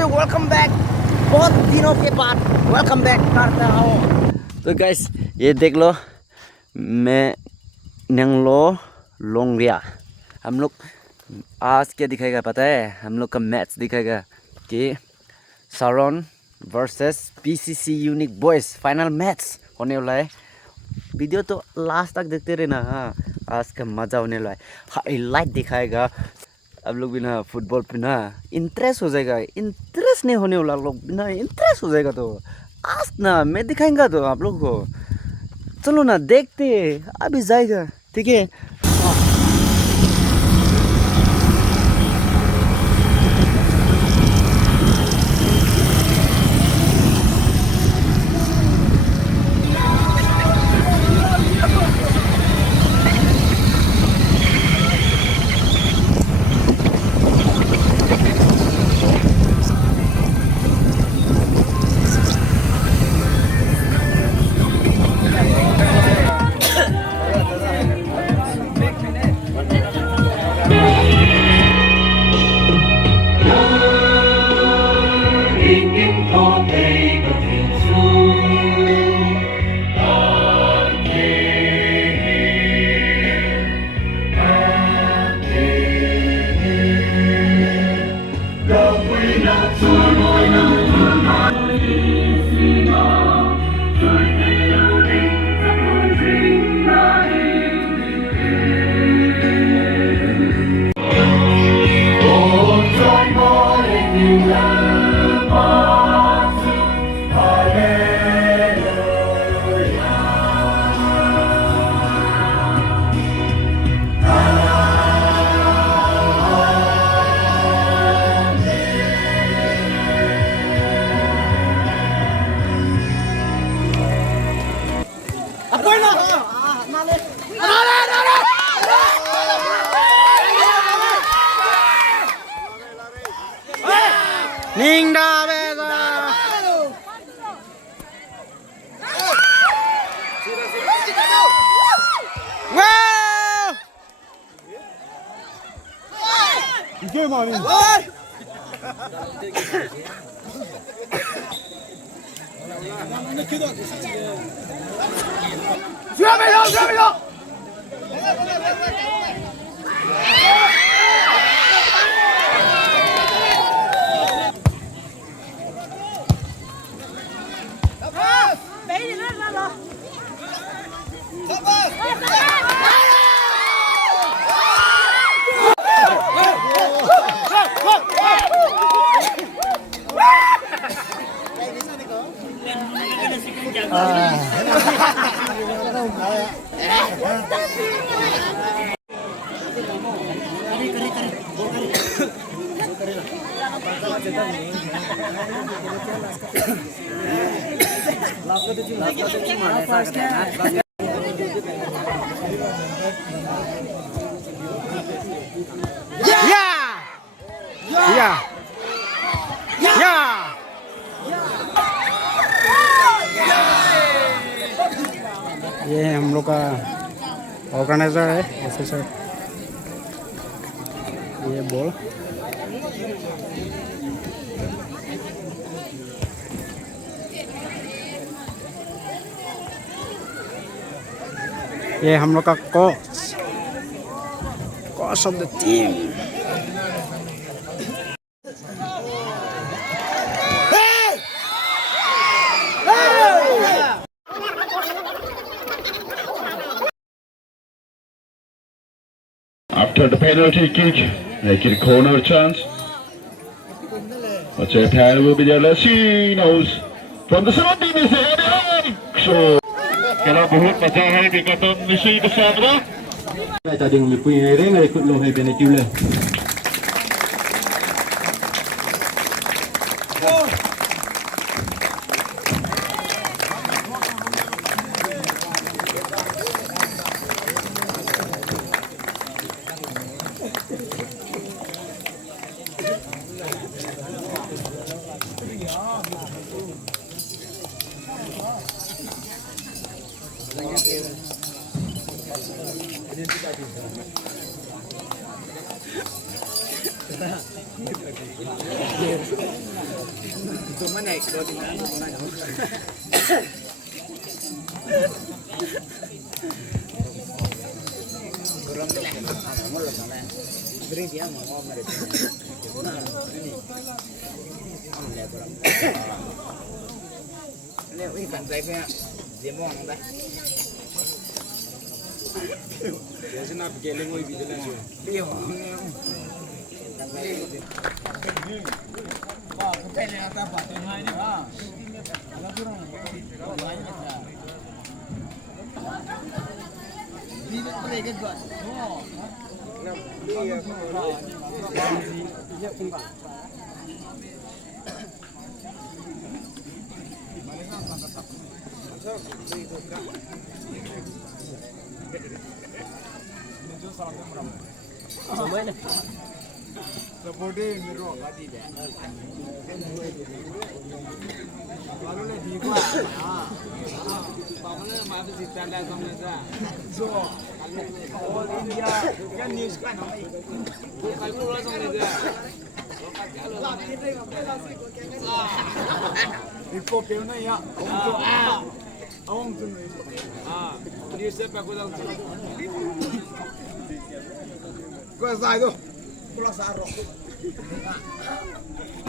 से welcome back. बहुत दिनों के बाद वेलकम बैक करता हूँ। तो गाइस ये देख लो, मैं नंगलो लोंगरिया। हम लोग आज क्या दिखाएगा पता है? हम लोग का मैच दिखाएगा कि Saron versus PCC unique boys final match होने वाला है। वीडियो तो लास्ट तक देखते रहना। हाँ, आज का मज़ा होने वाला है। हाईलाइट दिखाएगा। आप लोग भी ना फुटबॉल पे ना इंटरेस्ट हो जाएगा। इंटरेस्ट नहीं होने वाला, लोग ना इंटरेस्ट हो जाएगा। तो आज ना मैं दिखाएंगा तो आप लोग को। चलो ना देखते अभी जाएगा, ठीक है। Ninda beza. Wow! İki mami. Süramelo. ये हम लोग का ऑर्गेनाइजर है, ऑफिसर। ये बॉल ये हम लोग का coach of the team. After the penalty kick, making a corner chance. But the hand will be there. Let's see, knows from the 17 so kalau बहुत मजा है देखो निश्चय bersama. Tadi ngelihat punya ring ada ikut loh hebat ni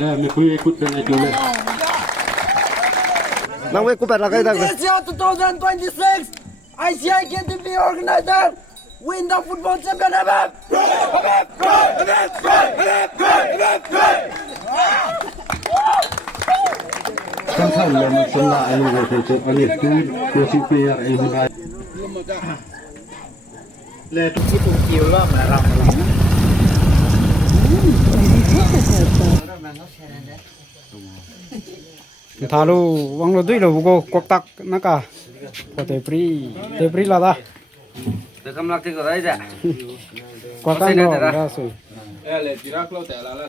Nah, Mipuy ikut dan itu lah. Nang we kupet lagay dag. Asia 2026 ICI KTP organizer win the football championship. Kan lama selah ini betul alih tu kursi player ini baik. Lepas itu kira merah. Thalo wang lo dui lo buko kok tak naka ko te pri la da Dekam lak tik rai ja. ko kan ro ra so le tirak lo te la